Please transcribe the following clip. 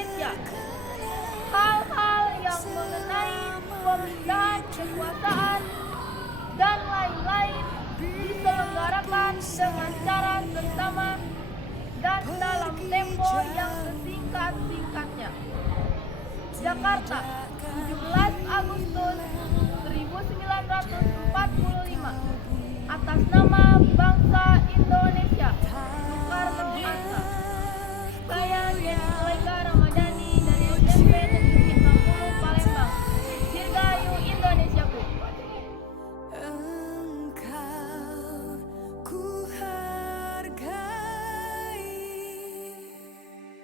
Indonesia. Hal-hal yang mengenai pemindahan kekuasaan dan lain-lain diselenggarakan dengan cara seksama dan dalam tempo yang sesingkat-singkatnya. Jakarta, 17 Agustus 1945. Atas nama bangsa Indonesia.